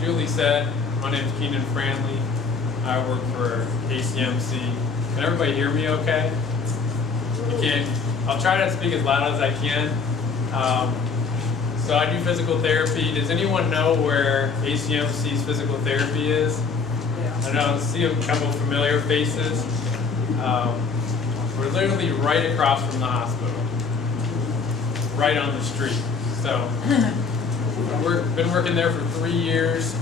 Julie said, my name is Keenan Franley. I work for ACMC. Can everybody hear me okay? You can't? I'll try to speak as loud as I can. So I do physical therapy. Does anyone know where ACMC's physical therapy is? I know, I see a couple familiar faces. We're literally right across from the hospital, right on the street. So we've been working there for 3 years.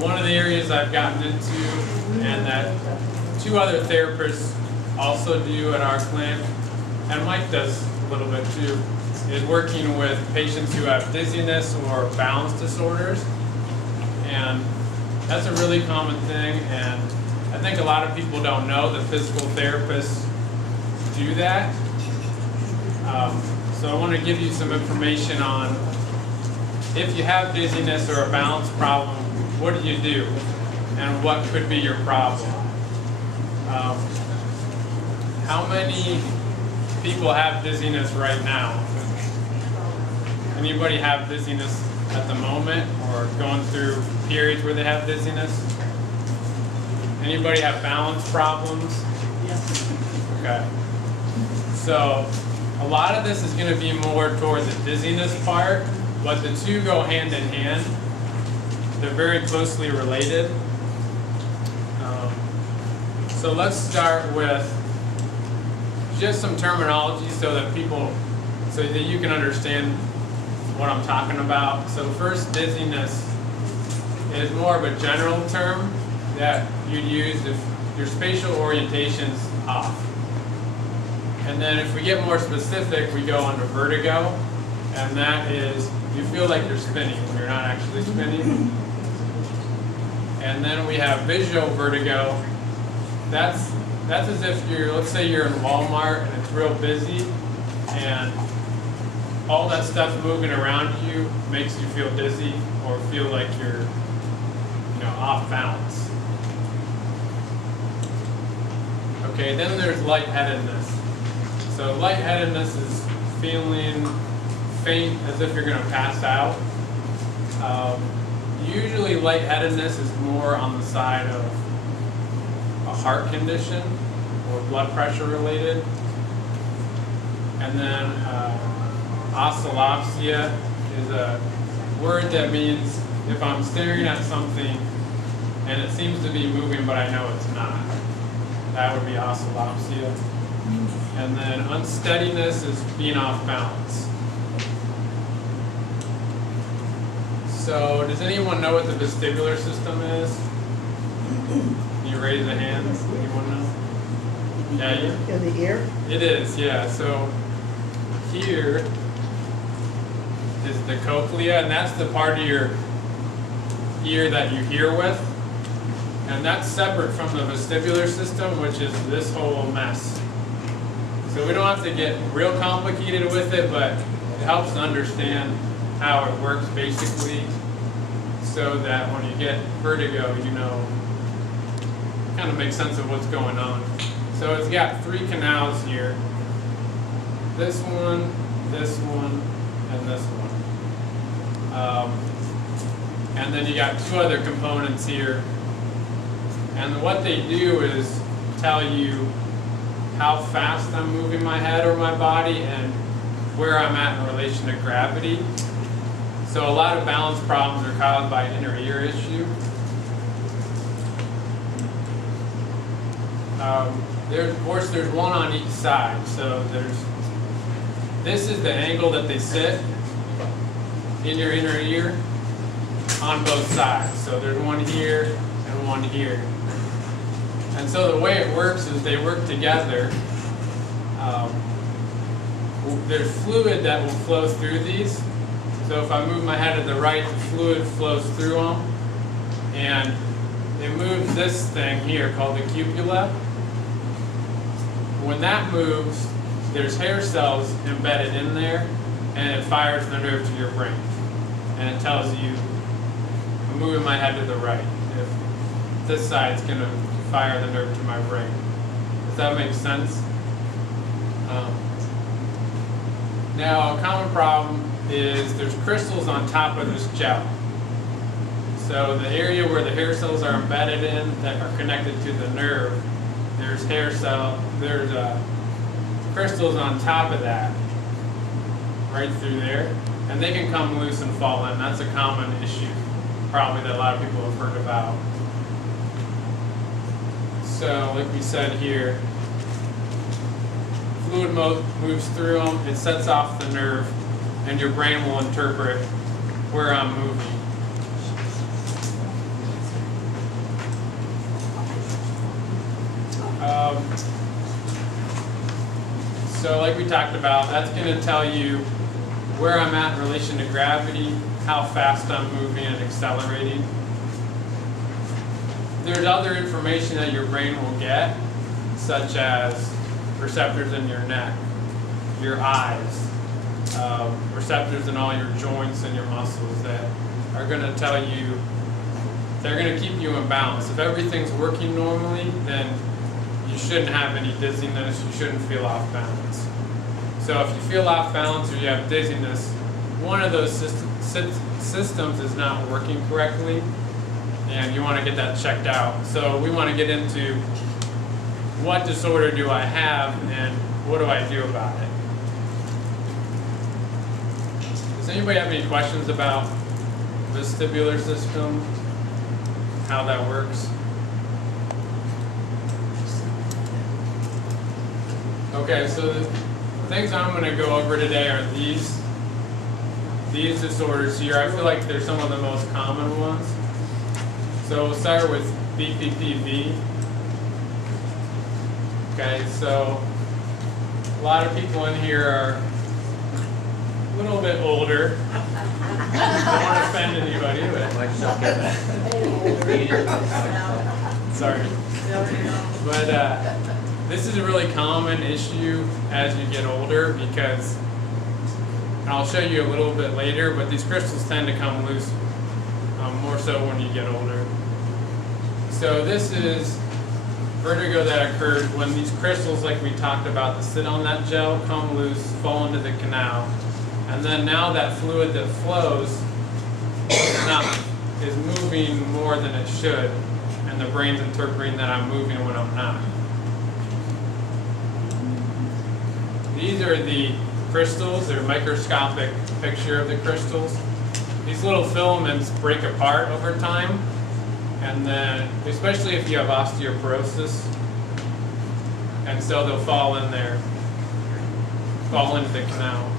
One of the areas I've gotten into, and that 2 other therapists also do at our clinic, and Mike does a little bit too, is working with patients who have dizziness or balance disorders. And that's a really common thing, and I think a lot of people don't know that physical therapists do that. So I want to give you some information on if you have dizziness or a balance problem, what do you do, and what could be your problem. How many people have dizziness right now? Anybody have dizziness at the moment or going through periods where they have dizziness? Anybody have balance problems? Yes. Okay. So a lot of this is going to be more toward the dizziness part, but the two go hand in hand. They're very closely related. So let's start with just some terminology so that you can understand what I'm talking about. So first, dizziness is more of a general term that you'd use if your spatial orientation's off. And then if we get more specific, we go on to vertigo, and that is you feel like you're spinning when you're not actually spinning. And then we have visual vertigo. That's as if let's say you're in Walmart and it's real busy, and all that stuff moving around you makes you feel dizzy or feel like you're, off balance. Okay, then there's lightheadedness. So lightheadedness is feeling faint as if you're going to pass out. Usually lightheadedness is more on the side of a heart condition or blood pressure related. And then oscillopsia is a word that means if I'm staring at something and it seems to be moving but I know it's not. That would be oscillopsia. And then unsteadiness is being off balance. So does anyone know what the vestibular system is? Can you raise a hand? Anyone know? Yeah, In the ear? it is, yeah. So here is the cochlea, and that's the part of your ear that you hear with. And that's separate from the vestibular system, which is this whole mess. So we don't have to get real complicated with it, but it helps to understand how it works basically, so that when you get vertigo, kind of make sense of what's going on. So it's got 3 canals here. This one, and this one. And then you got 2 other components here. And what they do is tell you how fast I'm moving my head or my body and where I'm at in relation to gravity. So a lot of balance problems are caused by an inner ear issue. There's one on each side. So this is the angle that they sit in your inner ear on both sides. So there's one here and one here. And so the way it works is they work together. There's fluid that will flow through these. So if I move my head to the right, the fluid flows through them. And it moves this thing here called the cupula. When that moves, there's hair cells embedded in there, and it fires the nerve to your brain. And it tells you, I'm moving my head to the right. If this side's going to fire the nerve to my brain. Does that make sense? Now, a common problem is there's crystals on top of this gel. So the area where the hair cells are embedded in that are connected to the nerve, there's crystals on top of that, right through there, and they can come loose and fall in. That's a common issue, probably, that a lot of people have heard about. So, like we said here, fluid moves through them, it sets off the nerve, and your brain will interpret where I'm moving. So like we talked about, that's going to tell you where I'm at in relation to gravity, how fast I'm moving and accelerating. There's other information that your brain will get, such as receptors in your neck, your eyes, receptors in all your joints and your muscles that are going to tell you, they're going to keep you in balance. If everything's working normally, then you shouldn't have any dizziness, you shouldn't feel off balance. So if you feel off balance or you have dizziness, one of those systems is not working correctly, and you want to get that checked out. So we want to get into what disorder do I have and what do I do about it. Does anybody have any questions about the vestibular system, how that works? Okay, so the things I'm going to go over today are these disorders here. I feel like they're some of the most common ones. So we'll start with BPPV. Okay, so a lot of people in here are a little bit older. I don't want to offend anybody, but sorry. But this is a really common issue as you get older because, and I'll show you a little bit later, but these crystals tend to come loose more so when you get older. So this is vertigo that occurs when these crystals, like we talked about, that sit on that gel, come loose, fall into the canal. And then now that fluid that flows is moving more than it should, and the brain's interpreting that I'm moving when I'm not. These are the crystals. They're a microscopic picture of the crystals. These little filaments break apart over time, and then, especially if you have osteoporosis, and so they'll fall in there, fall into the canal.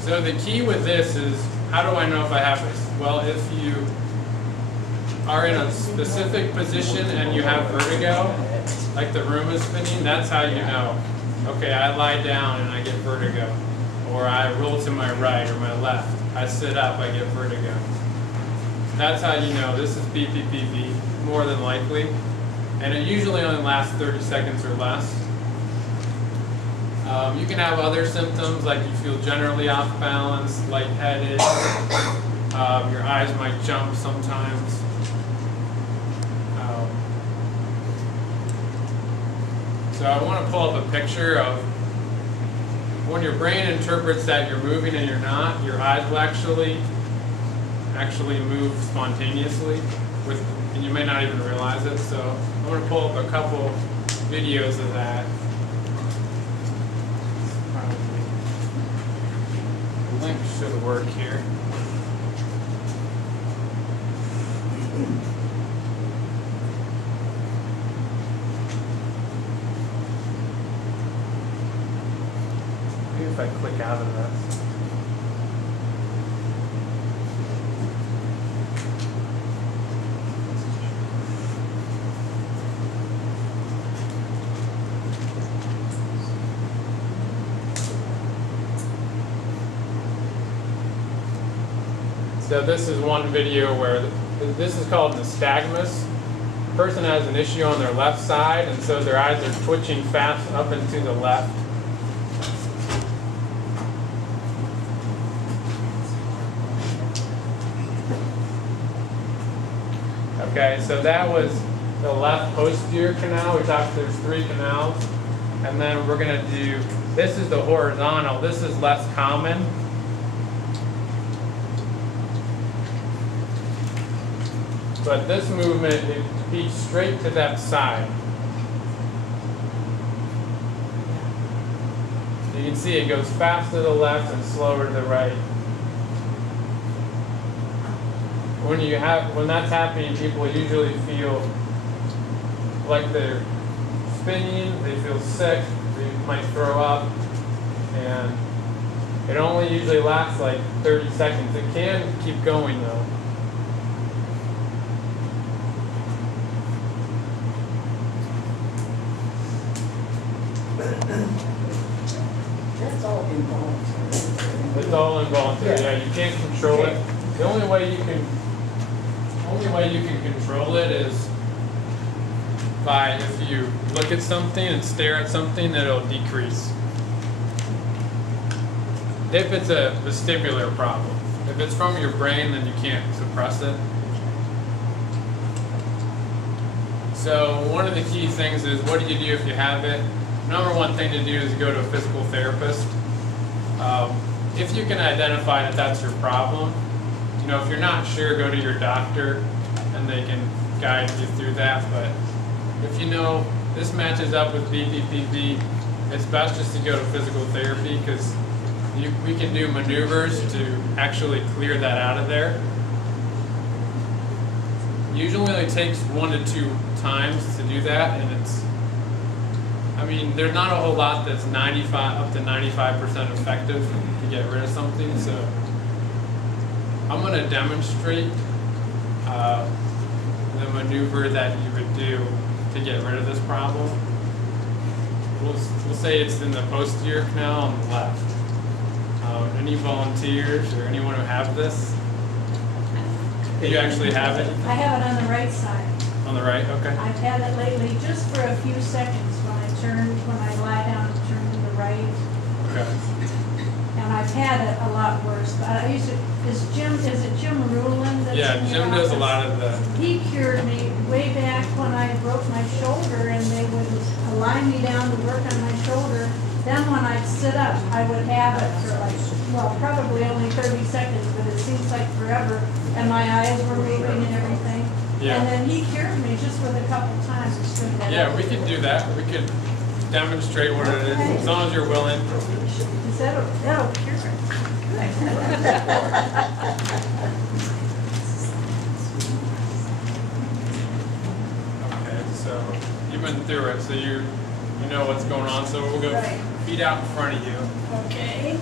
So the key with this is, how do I know if I have this? Well, if you are in a specific position and you have vertigo, like the room is spinning, that's how you know. Okay, I lie down and I get vertigo. Or I roll to my right or my left. I sit up, I get vertigo. That's how you know this is BPPV, more than likely. And it usually only lasts 30 seconds or less. You can have other symptoms, like you feel generally off balance, lightheaded. Your eyes might jump sometimes. So I want to pull up a picture of when your brain interprets that you're moving and you're not, your eyes will actually move spontaneously, and you may not even realize it. So I'm going to pull up a couple videos of that. The link should work here. Maybe if I click out of this. So this is one video where this is called nystagmus. The person has an issue on their left side, and so their eyes are twitching fast up and to the left. Okay, so that was the left posterior canal. We talked, there's 3 canals. And then we're going to do, this is the horizontal. This is less common. But this movement, it beats straight to that side. You can see it goes fast to the left and slower to the right. When that's happening, people usually feel like they're spinning, they feel sick, they might throw up, and it only usually lasts like 30 seconds. It can keep going though. That's all involuntary. It's all involuntary. Yeah, you can't control it. The only way you can control it is by if you look at something and stare at something, it'll decrease. If it's a vestibular problem. If it's from your brain, then you can't suppress it. So one of the key things is, what do you do if you have it? Number one thing to do is go to a physical therapist. If you can identify that that's your problem, you know, if you're not sure, go to your doctor and they can guide you through that. But if you know this matches up with BPPV, it's best just to go to physical therapy because we can do maneuvers to actually clear that out of there. Usually it takes 1 to 2 times to do that, and I mean, there's not a whole lot that's up to 95% effective to get rid of something, so I'm going to demonstrate the maneuver that you would do to get rid of this problem. We'll say it's in the posterior canal on the left. Any volunteers or anyone who have this? Do you actually have it? I have it on the right side. On the right, okay. I've had it lately just for a few seconds when I lie down and turn to the right. Okay. And I've had it a lot worse. But I used to, is it Jim Rulin that's Yeah, in the Jim does a office? lot of the. He cured me way back when I broke my shoulder and they would lie me down to work on my shoulder. Then when I'd sit up, I would have it for like, well, probably only 30 seconds, but it seems like forever. And my eyes were moving and everything. Yeah. And then he cured me just with a couple times. Yeah, we could do that. We could demonstrate what it is, as long as you're willing. That'll cure it. Okay, so you've been through it, so you know what's going on. So we'll go Right. feet out in front of you. Okay.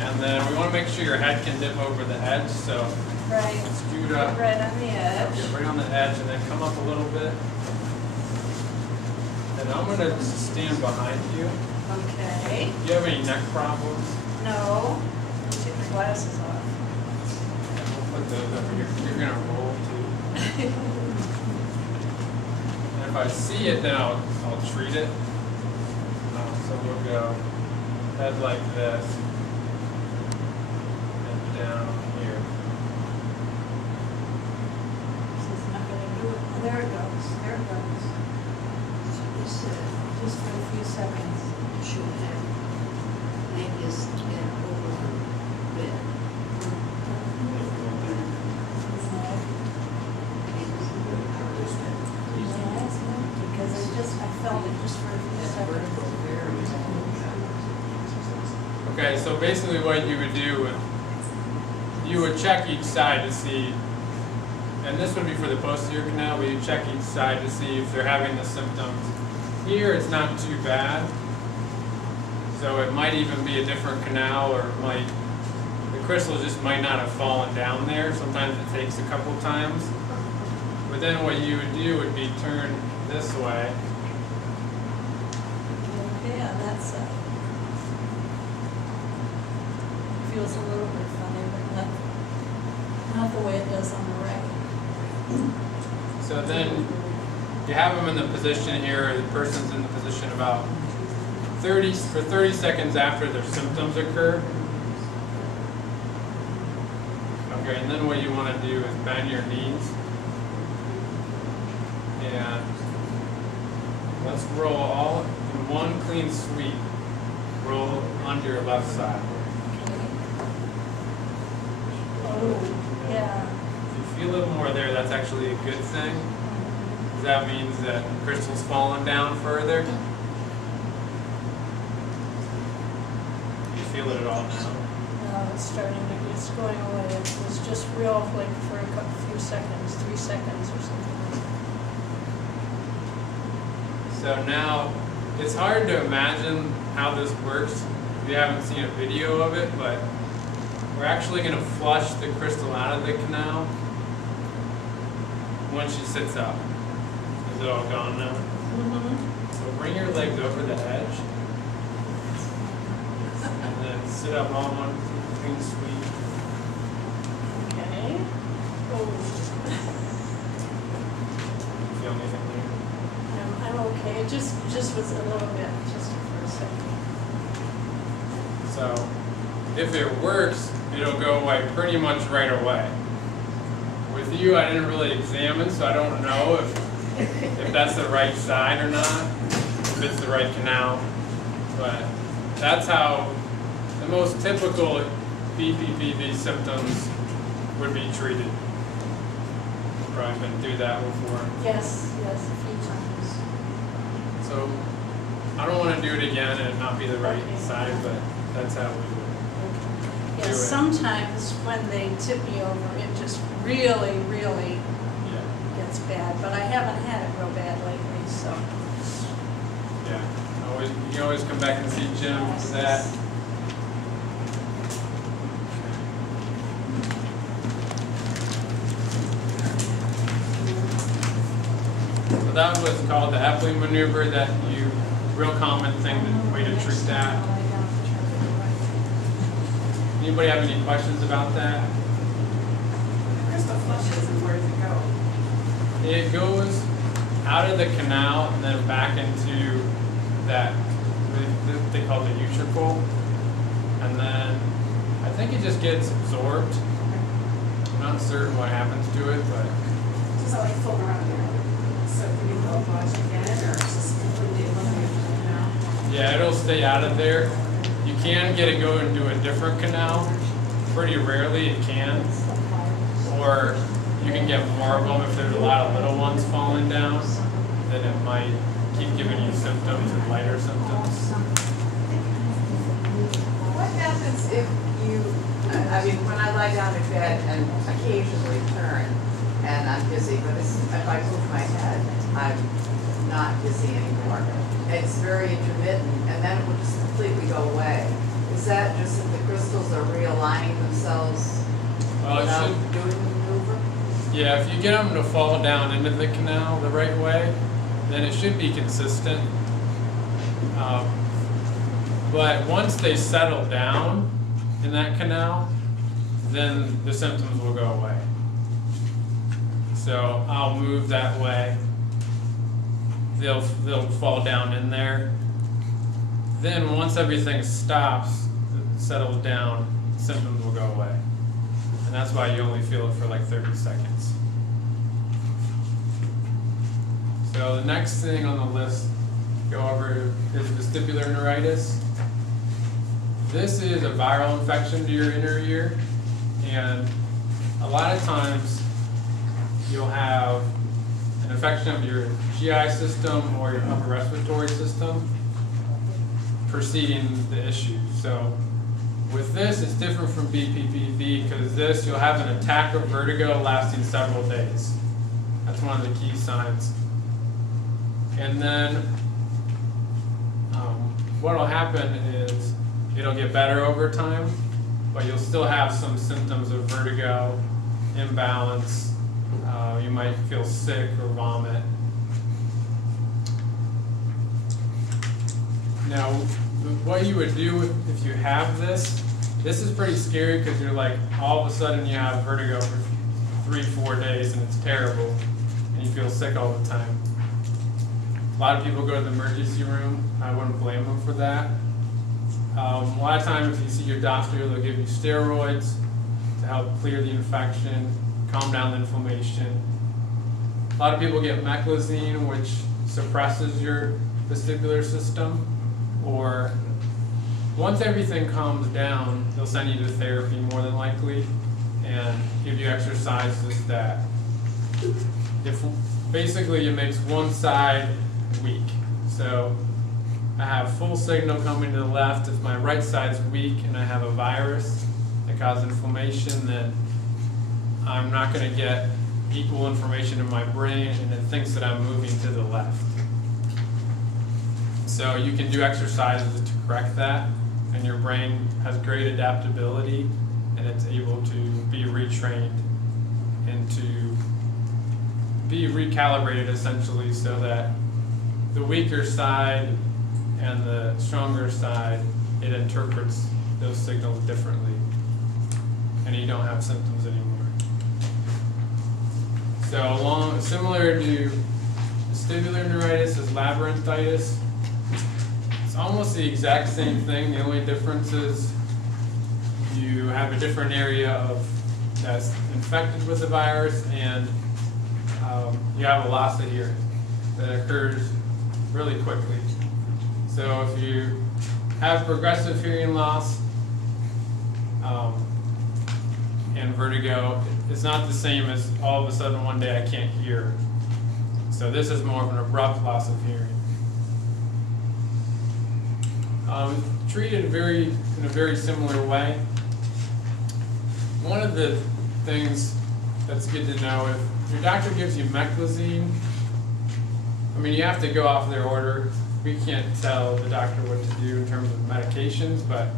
And then we want to make sure your head can dip over the edge, so Right. scoot up. Right on the edge. Get right on the edge and then come up a little bit. And I'm going to just stand behind you. Okay. Do you have any neck problems? No. Take my glasses off. We'll put those over here. You're going to roll too. And if I see it, then I'll treat it. So we'll go head like this and down here. This is not going to do it. Oh, there it goes. There it goes. Just for a few seconds. Should have made this get over a bit. Because I felt it just for a few seconds. Okay, so basically what you would do, you would check each side to see, and this would be for the posterior canal, but you check each side to see if they're having the symptoms. Here it's not too bad, so it might even be a different canal, or the crystal just might not have fallen down there. Sometimes it takes a couple times. But then what you would do would be turn this way. Yeah, that's feels a little bit funny, but not the way it does on the right. So then you have them in the position here, the person's in the position about 30 seconds after their symptoms occur. Okay, and then what you want to do is bend your knees. And let's roll all in one clean sweep. Roll onto your left side. Oh, yeah. If you feel little more there, that's actually a good thing. 'Cause that means that the crystal's falling down further. You feel it at all now? It's starting to, it's going away. It was just real, like, for a few seconds, 3 seconds or something like that. So now, it's hard to imagine how this works if you haven't seen a video of it, but we're actually going to flush the crystal out of the canal when she sits up. Is it all gone now? So bring your legs over the edge, and then sit up on one clean sweep. Okay. Oh, Feel anything there? I'm okay. It just was a little bit, just for a second. So, if it works, it'll go away pretty much right away. With you, I didn't really examine, so I don't know if that's the right side or not, if it's the right canal. But that's how the most typical BPPV symptoms would be treated. You've probably been through that before. Yes, a few times. So I don't want to do it again and it not be the right side, but that's how we would. Yeah, Do it. sometimes when they tip me over, it just really Yeah. gets bad, but I haven't had it real bad lately, so. Yeah. You can always come back and see Jim for that. So that was called the Epling maneuver, that real common thing, way to treat that. Anybody have any questions about that? Crystal flushes, and where does it go? It goes out of the canal and then back into that, they call it the utricle. And then I think it just gets absorbed. I'm not certain what happens to it, but Does it like float around there? So can you go flush again, or it's just completely eliminated now? yeah, it'll stay out of there. You can get it going into a different canal. Pretty rarely it can. Or you can get more of them if there's a lot of little ones falling down. Then it might keep giving you symptoms and lighter symptoms. What happens if you, I mean, when I lie down in bed and occasionally turn and I'm dizzy, but if I move my head, I'm not dizzy anymore. It's very intermittent, and then it will just completely go away. Is that just that the crystals are realigning themselves Well, it without should, doing the maneuver? yeah, if you get them to fall down into the canal the right way, then it should be consistent. But once they settle down in that canal, then the symptoms will go away. So I'll move that way. They'll fall down in there. Then once everything stops, settles down, symptoms will go away. And that's why you only feel it for like 30 seconds. So the next thing on the list, go over is vestibular neuritis. This is a viral infection to your inner ear, and a lot of times you'll have an infection of your GI system or your upper respiratory system preceding the issue. So with this, it's different from BPPV because this, you'll have an attack of vertigo lasting several days. That's one of the key signs. And then what will happen is it'll get better over time, but you'll still have some symptoms of vertigo, imbalance. You might feel sick or vomit. Now, what you would do if you have this is pretty scary because you're like, all of a sudden you have vertigo for 3-4 days and it's terrible and you feel sick all the time. A lot of people go to the emergency room. I wouldn't blame them for that. A lot of times if you see your doctor, they'll give you steroids to help clear the infection, calm down the inflammation. A lot of people get meclizine, which suppresses your vestibular system. Or once everything calms down, they'll send you to therapy more than likely. and give you exercises that if basically it makes one side weak. So I have full signal coming to the left. If my right side's weak and I have a virus that causes inflammation, then I'm not going to get equal information in my brain, and it thinks that I'm moving to the left. So you can do exercises to correct that, and your brain has great adaptability, and it's able to be retrained and to be recalibrated essentially, so that the weaker side and the stronger side, it interprets those signals differently, and you don't have symptoms anymore. So similar to vestibular neuritis is labyrinthitis. It's almost the exact same thing. The only difference is you have a different area that's infected with the virus, and you have a loss of hearing that occurs really quickly. So if you have progressive hearing loss and vertigo, it's not the same as all of a sudden one day I can't hear. So this is more of an abrupt loss of hearing. Treated in a very similar way. One of the things that's good to know, if your doctor gives you meclizine, I mean, you have to go off their order. We can't tell the doctor what to do in terms of medications, but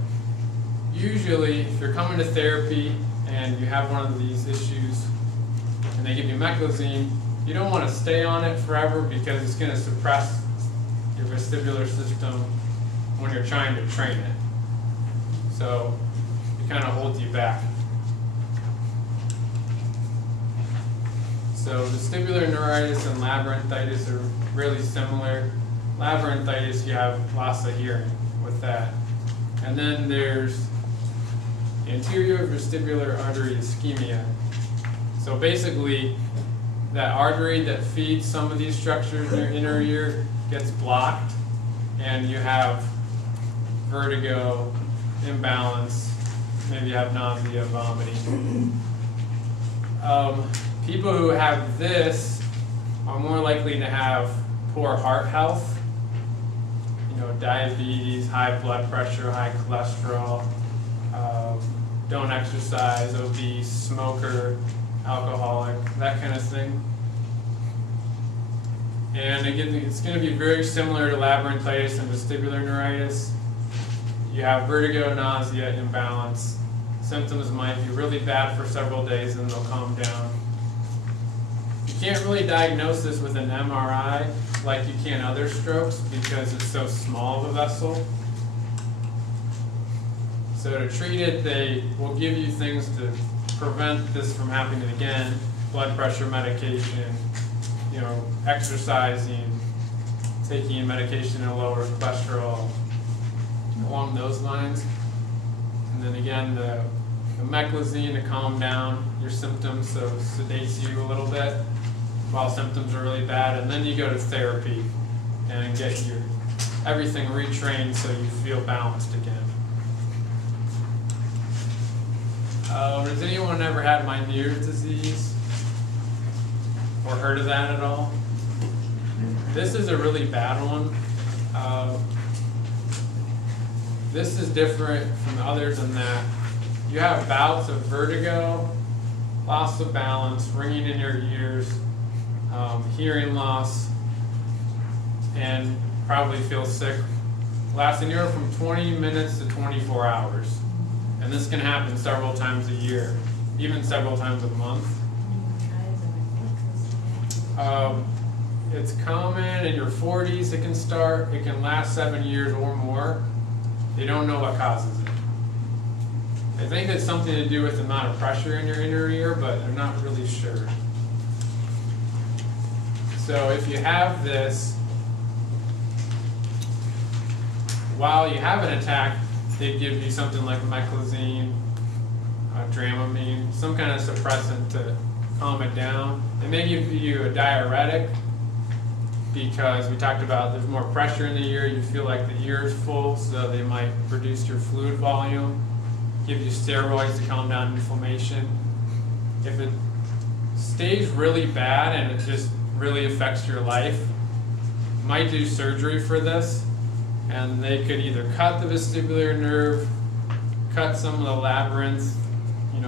usually if you're coming to therapy and you have one of these issues and they give you meclizine, you don't want to stay on it forever because it's going to suppress your vestibular system when you're trying to train it. So it kind of holds you back. So vestibular neuritis and labyrinthitis are really similar. Labyrinthitis, you have loss of hearing with that. And then there's anterior vestibular artery ischemia. So basically, that artery that feeds some of these structures in your inner ear gets blocked, and you have vertigo, imbalance, maybe you have nausea, vomiting. People who have this are more likely to have poor heart health, diabetes, high blood pressure, high cholesterol, don't exercise, obese, smoker, alcoholic, that kind of thing. And again, it's going to be very similar to labyrinthitis and vestibular neuritis. You have vertigo, nausea, imbalance. Symptoms might be really bad for several days and they'll calm down. You can't really diagnose this with an MRI like you can other strokes because it's so small of a vessel. So to treat it, they will give you things to prevent this from happening again: blood pressure medication, exercising, taking medication to lower cholesterol, along those lines. And then again, the meclizine to calm down your symptoms, so sedates you a little bit while symptoms are really bad. And then you go to therapy and get everything retrained so you feel balanced again. Has anyone ever had Meniere's disease or heard of that at all? This is a really bad one. This is different from the others in that you have bouts of vertigo, loss of balance, ringing in your ears, hearing loss, and probably feel sick, lasting anywhere from 20 minutes to 24 hours. And this can happen several times a year, even several times a month. It's common in your 40s, it can start, it can last 7 years or more. They don't know what causes it. They think it's something to do with the amount of pressure in your inner ear, but they're not really sure. So if you have this, while you have an attack, they give you something like meclizine, Dramamine, some kind of suppressant to calm it down. They may give you a diuretic because we talked about there's more pressure in the ear, you feel like the ear is full, so they might reduce your fluid volume, give you steroids to calm down inflammation. if it stays really bad and it just really affects your life, might do surgery for this, and they could either cut the vestibular nerve, cut some of the labyrinth,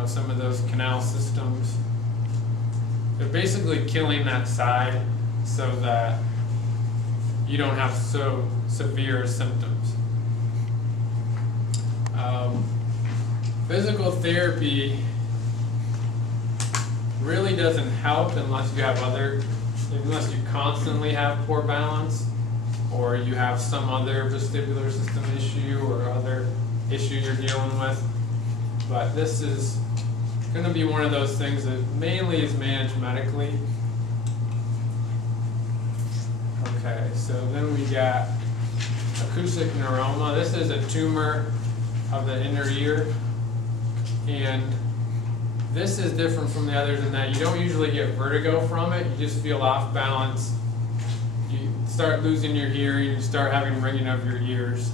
some of those canal systems. They're basically killing that side so that you don't have so severe symptoms. Physical therapy really doesn't help unless you constantly have poor balance, or you have some other vestibular system issue or other issue you're dealing with. But this is going to be one of those things that mainly is managed medically. Okay, so then we got acoustic neuroma. This is a tumor of the inner ear, and this is different from the others in that you don't usually get vertigo from it. You just feel off balance. You start losing your hearing. You start having ringing of your ears.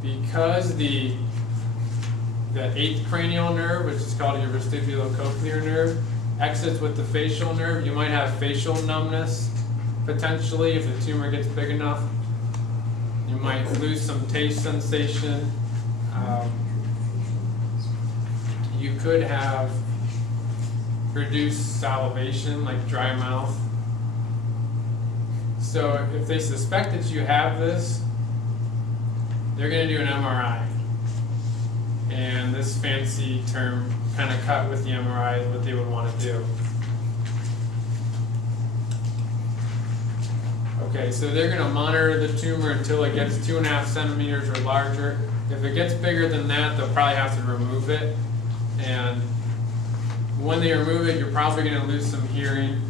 Because the 8th cranial nerve, which is called your vestibulocochlear nerve, exits with the facial nerve, you might have facial numbness potentially if the tumor gets big enough. You might lose some taste sensation. You could have reduced salivation, like dry mouth. So if they suspect that you have this, they're going to do an MRI. And this fancy term, kind of cut with the MRI, is what they would want to do. Okay, so they're going to monitor the tumor until it gets 2.5 centimeters or larger. If it gets bigger than that, they'll probably have to remove it. And when they remove it, you're probably going to lose some hearing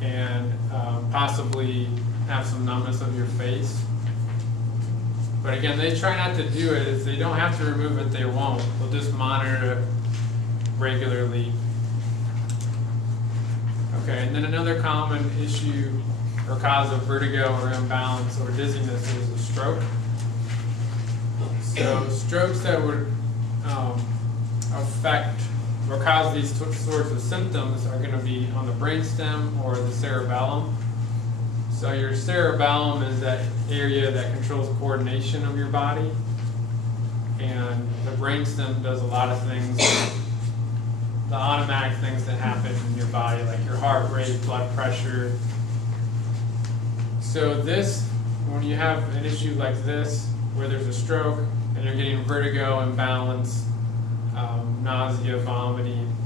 and possibly have some numbness of your face. But again, they try not to do it. If they don't have to remove it, they won't. They'll just monitor it regularly. Okay, and then another common issue or cause of vertigo or imbalance or dizziness is a stroke. So strokes that would affect or cause these sorts of symptoms are going to be on the brainstem or the cerebellum. So your cerebellum is that area that controls coordination of your body, and the brainstem does a lot of things, the automatic things that happen in your body, like your heart rate, blood pressure. So this, when you have an issue like this, where there's a stroke and you're getting vertigo, imbalance, nausea, vomiting,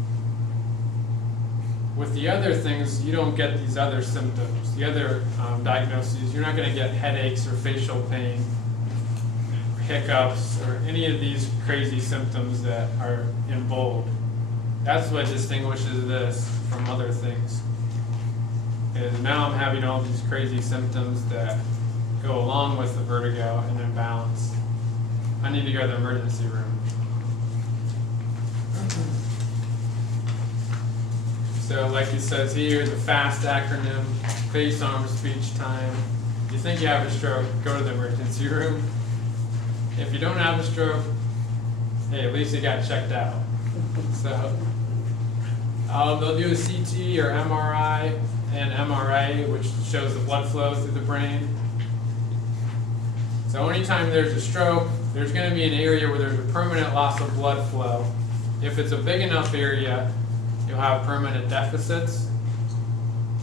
with the other things, you don't get these other symptoms, the other diagnoses. You're not going to get headaches or facial pain, hiccups, or any of these crazy symptoms that are in bold. That's what distinguishes this from other things. Is now I'm having all these crazy symptoms that go along with the vertigo and imbalance. I need to go to the emergency room. So like it says here, the FAST acronym, face, arm, speech, time. If you think you have a stroke, go to the emergency room. If you don't have a stroke, hey, at least you got checked out. So they'll do a CT or MRI and MRA, which shows the blood flow through the brain. So anytime there's a stroke, there's going to be an area where there's a permanent loss of blood flow. If it's a big enough area, you'll have permanent deficits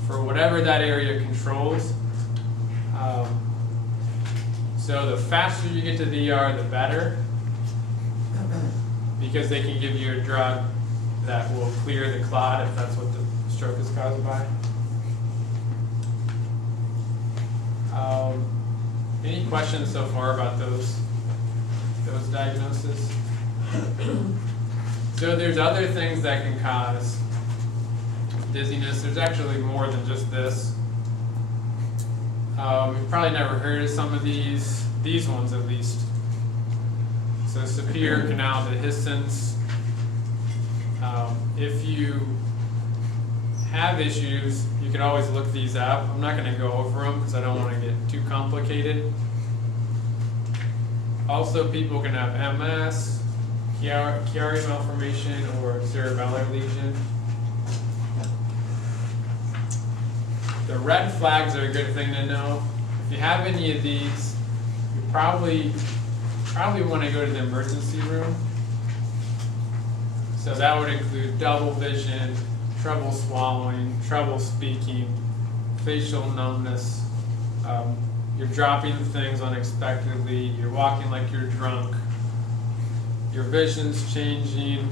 for whatever that area controls. So the faster you get to the ER, the better, because they can give you a drug that will clear the clot if that's what the stroke is caused by. Any questions so far about those diagnoses? So there's other things that can cause dizziness. There's actually more than just this. You've probably never heard of some of these ones at least. So superior canal dehiscence. If you have issues, you can always look these up. I'm not going to go over them because I don't want to get too complicated. Also, people can have MS, Chiari malformation or cerebellar lesion. The red flags are a good thing to know. If you have any of these, you probably want to go to the emergency room. So that would include double vision, trouble swallowing, trouble speaking, facial numbness. You're dropping things unexpectedly. You're walking like you're drunk. Your vision's changing.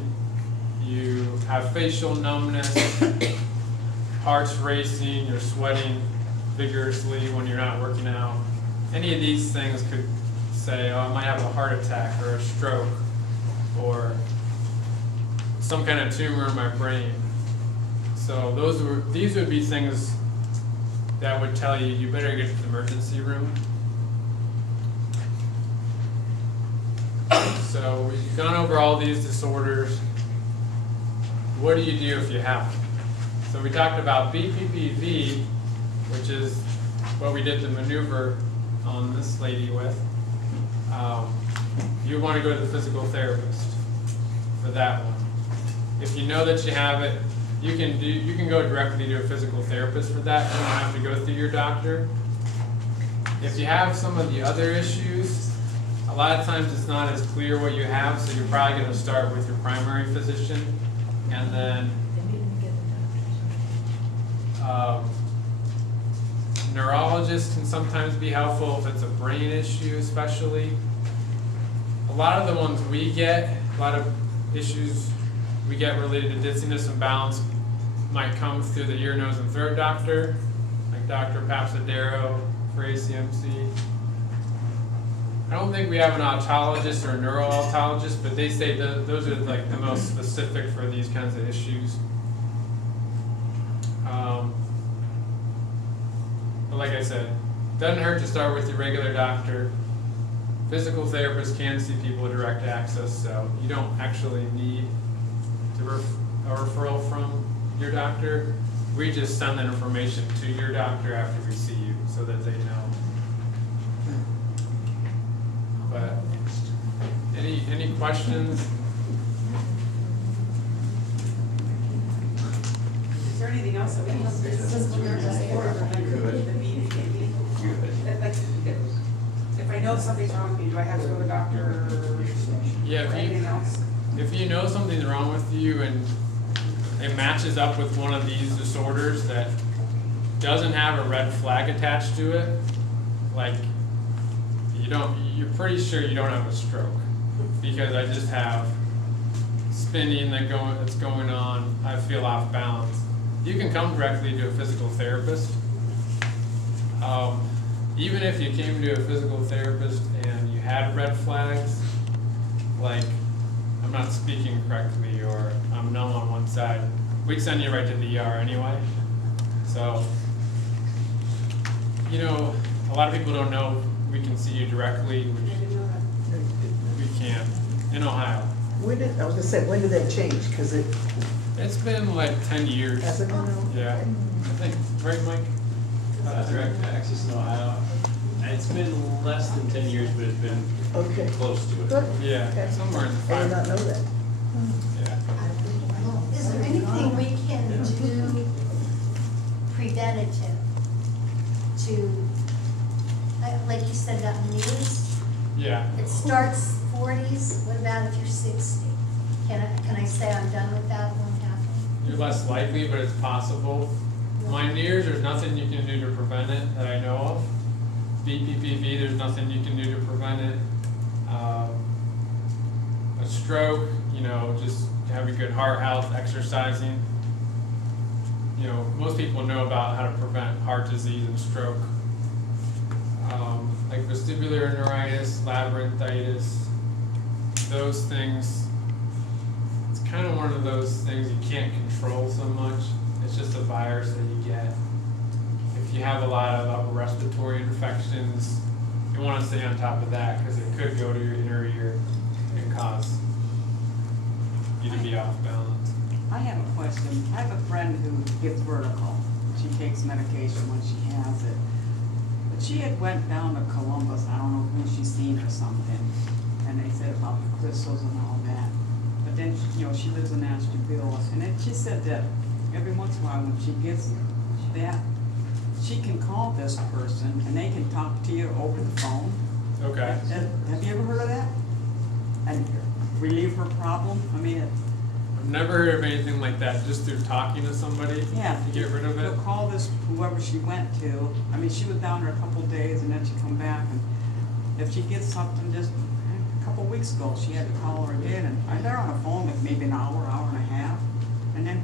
You have facial numbness. Heart's racing. You're sweating vigorously when you're not working out. Any of these things could say, oh, I might have a heart attack or a stroke or some kind of tumor in my brain. So these would be things that would tell you you better get to the emergency room. So we've gone over all these disorders. What do you do if you have them? So we talked about BPPV, which is what we did the maneuver on this lady with. You want to go to the physical therapist for that one. If you know that you have it, you can go directly to a physical therapist for that. You don't have to go through your doctor. If you have some of the other issues, a lot of times it's not as clear what you have, so you're probably going to start with your primary physician, and then neurologists can sometimes be helpful if it's a brain issue, especially. A lot of the ones we get, a lot of issues we get related to dizziness and balance might come through the ear, nose, and throat doctor, like Dr. Papsadero for ACMC. I don't think we have an otologist or a neuro-otologist, but they say those are like the most specific for these kinds of issues. But like I said, doesn't hurt to start with your regular doctor. Physical therapists can see people with direct access, so you don't actually need a referral from your doctor. We just send that information to your doctor after we see you so that they know. But any questions? Is there anything else that we can if I know something's wrong with me, do I have to go to the doctor or Yeah, anything else? if you know something's wrong with you and it matches up with one of these disorders that doesn't have a red flag attached to it, like you're pretty sure you don't have a stroke because I just have spinning that's going on. I feel off balance. You can come directly to a physical therapist. Even if you came to a physical therapist and you had red flags, like I'm not speaking correctly or I'm numb on one side, we'd send you right to the ER anyway. So, a lot of people don't know we can see you directly, which we can in Ohio. When did that change? Because It's been like 10 years. has it been? Yeah, I think, right, Mike? Direct access in Ohio. It's been less than 10 years, but it's been Okay. close to it. Good. Yeah, Okay. somewhere in the I did 5. not know that. Yeah. Is there anything we can do preventative to, like you said, about knees? Yeah. It starts 40s, what about if you're 60? Can I say I'm done with that, won't happen? You're less likely, but it's possible. My ears, there's nothing you can do to prevent it that I know of. BPPV, there's nothing you can do to prevent it. A stroke, just having good heart health, exercising. Most people know about how to prevent heart disease and stroke. Like vestibular neuritis, labyrinthitis, those things. It's kind of one of those things you can't control so much. It's just a virus that you get. If you have a lot of upper respiratory infections, you want to stay on top of that because it could go to your inner ear and cause you to be off balance. I have a question. I have a friend who gets vertigo. She takes medication when she has it. But she had went down to Columbus, I don't know who she's seen or something. and they said about the crystals and all that. But then, you know, she lives in Ashtabula, and then she said that every once in a while when she gets that, she can call this person and they can talk to you over the phone. Okay. Have you ever heard of that? And relieve her problem? I mean, I've never heard of anything like that, just through talking to somebody yeah. to get rid of it. She'll call this, whoever she went to. I mean, she was down there a couple of days and then she come back, and if she gets something just a couple of weeks ago, she had to call her again, and I got her on the phone like maybe an hour, hour and a half, and then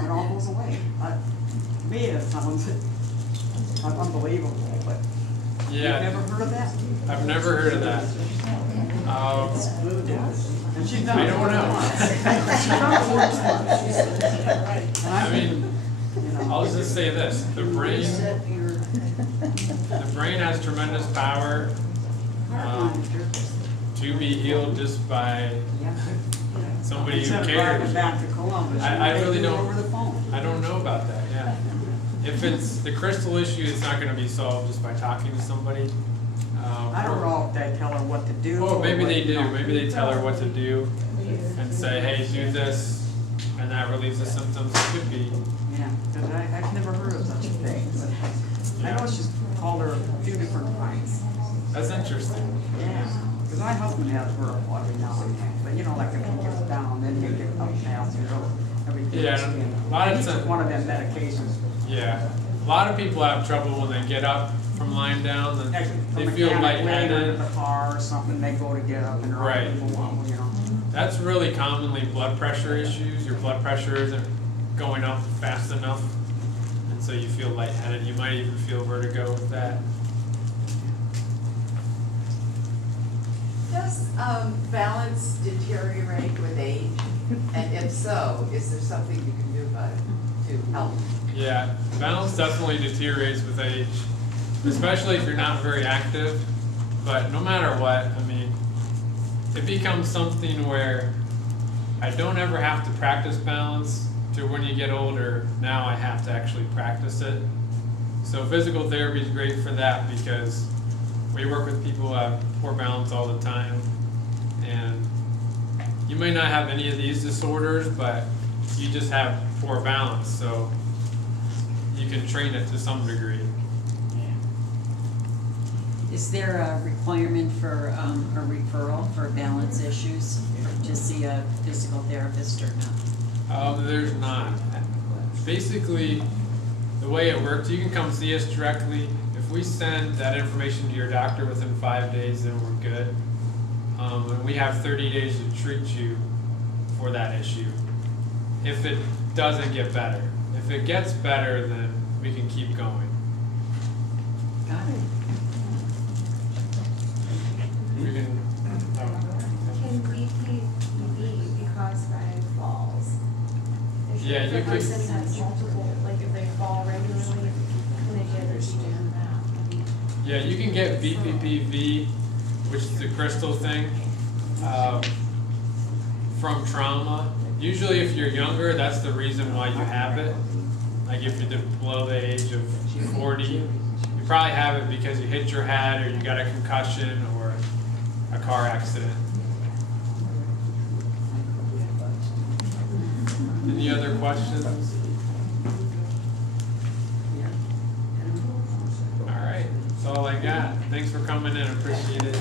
it all goes away. To me, it sounds unbelievable, but Yeah. you've never heard of that? I've never heard of that. And she's done I it don't more than know. once. And I mean, you know, I'll just say this, the brain has tremendous power to be healed just by yeah. somebody who Except driving cares. back to Columbus. I they really do it don't- Over the phone. I don't know about that, yeah. If it's the crystal issue, it's not gonna be solved just by talking to somebody. I don't know if they tell her what to do. Well, or maybe what, they you do, know. maybe they tell her what to do and say, hey, do this, and that relieves the symptoms, it could be. Yeah, because I've never heard of such a thing, but I know she's called her a few different times. That's interesting. Yeah, because my husband has vertigo every now and then, but you know, like if he gets down, then he gets up now, you know, everything. Yeah, a lot of He took times- one of them medications. Yeah, a lot of people have trouble when they get up from lying down, and Like, they a feel mechanic laying under lightheaded. the car or something, they go to get up and Right. people want, you know. That's really commonly blood pressure issues. Your blood pressure isn't going up fast enough, and so you feel lightheaded. You might even feel vertigo with that. Does balance deteriorate with age? And if so, is there something you can do about it to help? Yeah, balance definitely deteriorates with age, especially if you're not very active. But no matter what, I mean, it becomes something where I don't ever have to practice balance to when you get older, now I have to actually practice it. So physical therapy is great for that because we work with people who have poor balance all the time. And you may not have any of these disorders, but you just have poor balance, so you can train it to some degree. Is there a requirement for a referral for balance issues to see a physical therapist or not? There's not. Basically, the way it works, you can come see us directly. If we send that information to your doctor within 5 days, then we're good. And we have 30 days to treat you for that issue. If it doesn't get better. If it gets better, then we can keep going. Got it. We can, Can BPPV be caused by falls? Yeah, If you a could- person has multiple, like if they fall regularly, can they get it doing that? yeah, you can get BPPV, which is the crystal thing, from trauma. Usually if you're younger, that's the reason why you have it. Like if you're below the age of 40, you probably have it because you hit your head or you got a concussion or a car accident. Any other questions? All right, that's all I got. Thanks for coming in, appreciate it.